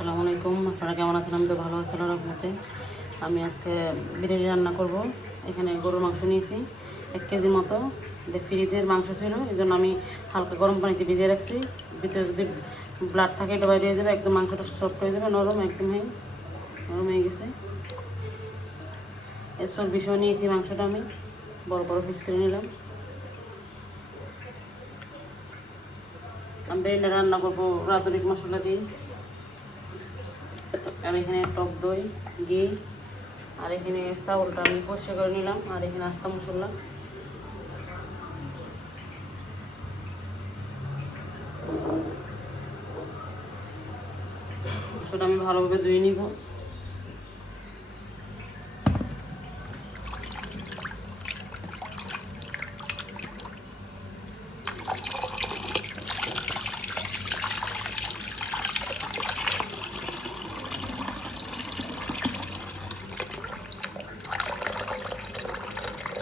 আসসালামু আলাইকুম, আপনারা কেমন আছেন? আমি তো ভালো আছি আল্লাহর রহমতে। আমি আজকে বিরিয়ানি রান্না করব। এখানে গরুর মাংস নিয়েছি 1 কেজির মতো। ফ্রিজের মাংস ছিল, এই জন্য আমি হালকা গরম পানিতে ভিজিয়ে রাখছি। ভিতরে যদি ব্লাড থাকে এটা বাইরে হয়ে যাবে, একদম মাংসটা সফট হয়ে যাবে, নরম একদম নরম হয়ে গেছে। এর চর্বি সহ নিয়েছি মাংসটা, আমি বড় বড় পিস করে নিলাম। আমি বিরিয়ানি রান্না করবো রাঁধুনি মশলা দিয়ে। আর এখানে টক দই, ঘি, আর এখানে চাউলটা আমি পরিষ্কার করে নিলাম, আর এখানে আস্তা মশলা। সেটা আমি ভালোভাবে ধুয়ে নিব।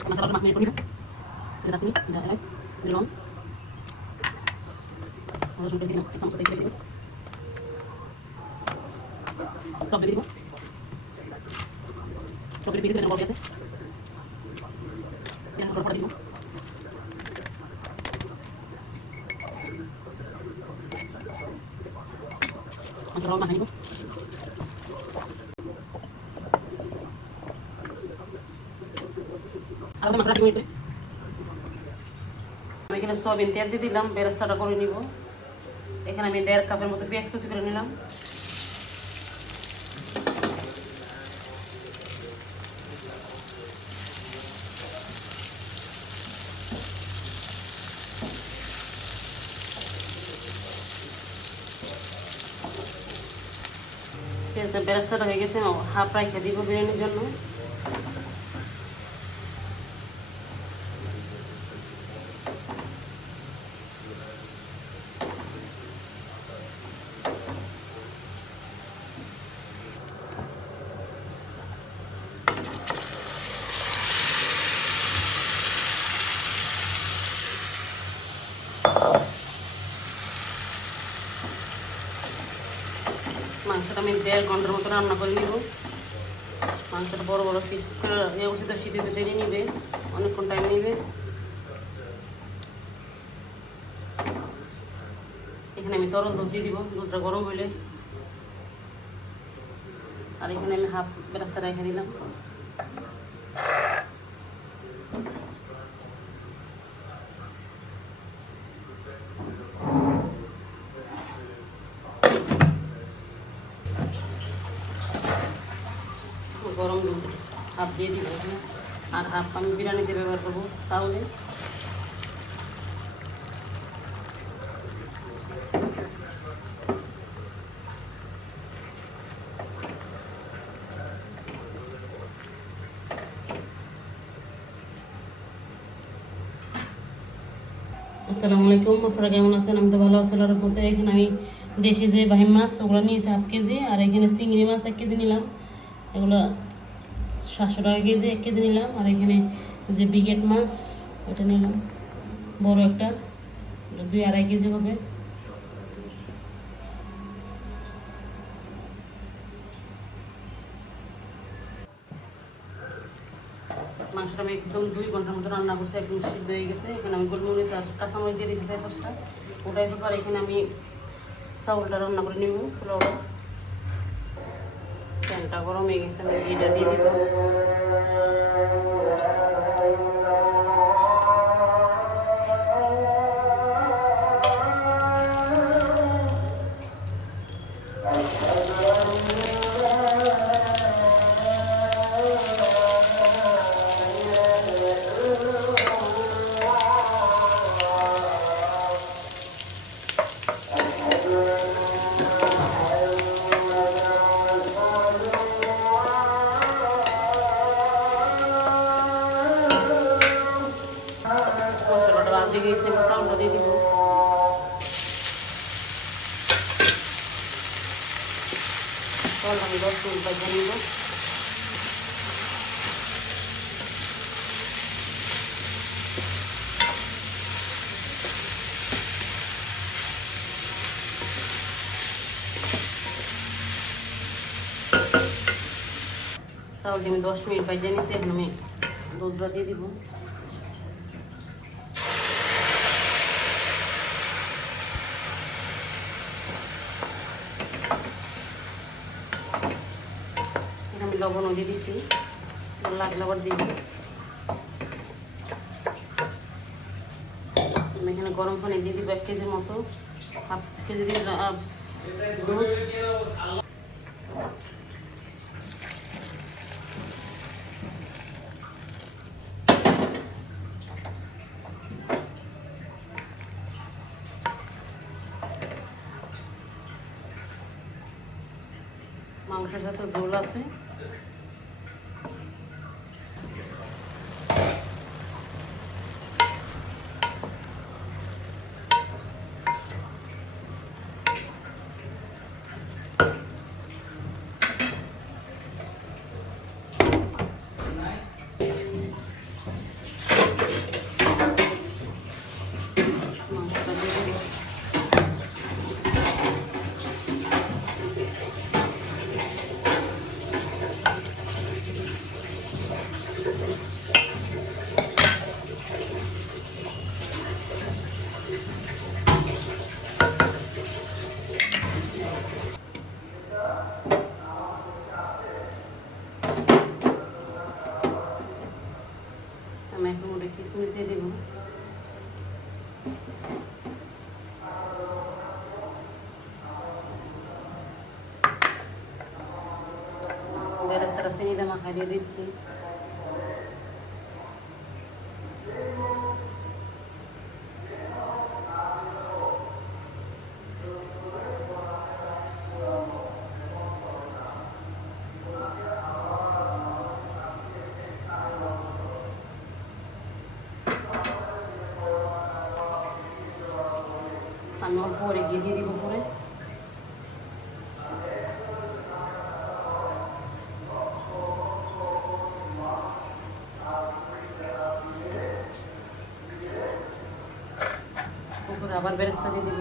Masarap magnate ko nito. Pilitas ni, dahil nilong. Harus sudah dito, isang sa dito. Top dito. Top dito sa mga biasa. Yan masarap dito. Masarap makan dito. আমি এখানে সয়াবিন তেল দিয়ে দিলাম, বেরেস্তাটা করে নিব। এখানে আমি 1.5 কাপের মতো পেঁয়াজ কুচি করে নিলাম। পেঁয়াজটা বেরেস্তাটা হয়ে গেছে, হাফ রাইখে দিব বিরিয়ানির জন্য। মাংসটা আমি 1.5 ঘন্টার মতো রান্না করে নিব। মাংসটা বড় বড় পিস করে তো সিটিতে দেরি নিবে, অনেকক্ষণ টাইম নিবে। এখানে আমি তরল দুধ দিয়ে দিব, দুধটা গরম হইলে। আর এখানে আমি হাফ বেরেস্তা রেখে দিলাম। গরম দুধ হাফ দিয়ে দিব এখানে, আর হাফ আমি বিরিয়ানিতে ব্যবহার করবো চাউলে। আসসালামু আলাইকুম, আপনারা কেমন আছেন? আমি তো ভালো আছি আল্লাহর রহমতে। এখানে আমি দেশি যে বাহিম মাছ ওগুলো নিয়েছি 1/2 কেজি, আর এখানে চিংড়ি মাছ 1 কেজি নিলাম। এগুলো 700 টাকা কেজি, 1 কেজি নিলাম। আর এখানে যে বিগেট মাছ ওটা নিলাম, বড় একটা, 2-2.5 কেজি হবে। মাংসটা আমি একদম 2 ঘন্টার মতো রান্না করছি, একদম সিদ্ধ হয়ে গেছে। এখানে আমি গোলমরিচ আর কাঁচামরিচ দিয়ে দিয়েছি 4-5টা। ওটাই পর এখানে আমি চাউলটা রান্না করে নিব। পোলাওটা প্যানটা গরম হয়ে গেছে, আমি ঘিটা দিয়ে দিব। মশলাটা ভাজি গিয়েছে, আমি চাউলটা দিয়ে দিব। চাউলটা আমি 10 মিনিট ভেজে নিব। চাউলটি আমি 10 মিনিট ভেজে নিয়েছি, এখন আমি দুধটা দিয়ে দিব। আমি লবণও দিয়ে দিছি, লাগলে আবার দিব। আমি এখানে গরম পানি দিয়ে দিব 1 কেজির মতো, হাফ কেজি দিয়ে দুধ। মাংসের সাথে ঝোল আছে, মাংসটা দিয়ে দিব। আমি এখন ওটা কিশমিশ দিয়ে দিব। বেরেস্তাটা চিনি দিয়ে মাখাই দিয়ে দিচ্ছি। আমি অল্প করে ঘি দিয়ে দিব পরে। উপরে আবার বেরেস্তা দিয়ে দিব।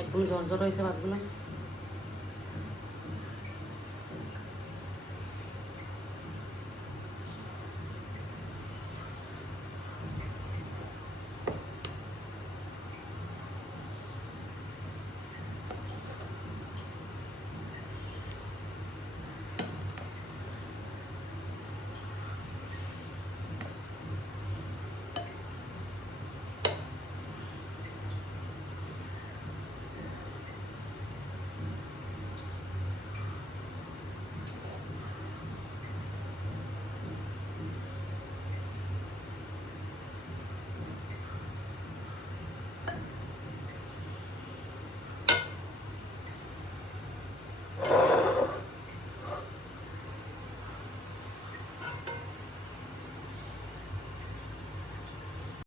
একদম ঝরঝর হয়েছে ভাতগুলো।